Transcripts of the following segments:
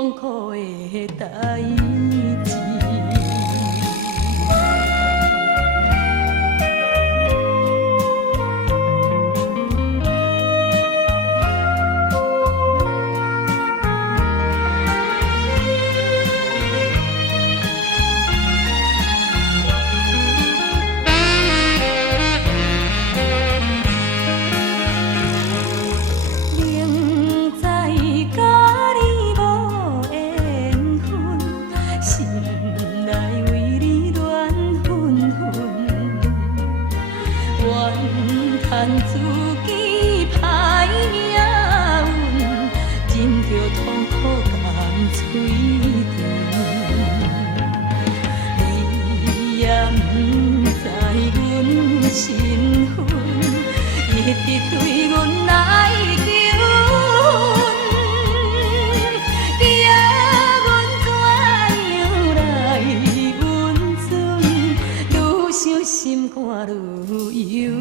痛苦的代志。叹自己歹命运，忍着痛苦甘嘴甜。你也不知阮身份，一直对阮来求阮，惊阮怎样来温存，愈想心肝愈忧。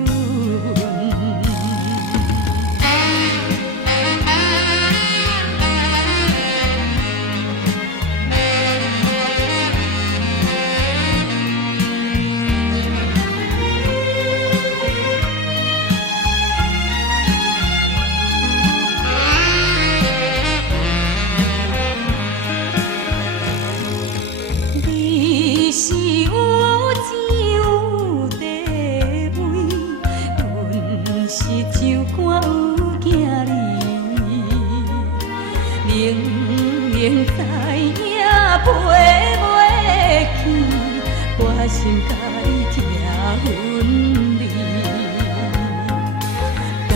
你是有钱有地位，阮是酒馆有囝儿，明明知影赔袂起，我心该疼分离。返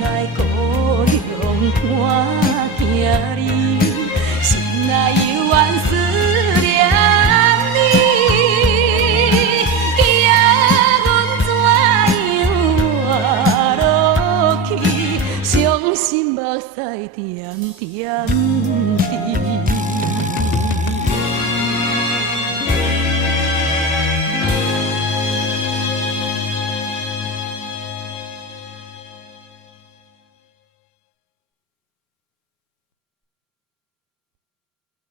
来故乡看囝儿，心内犹原思。心目屎点点滴。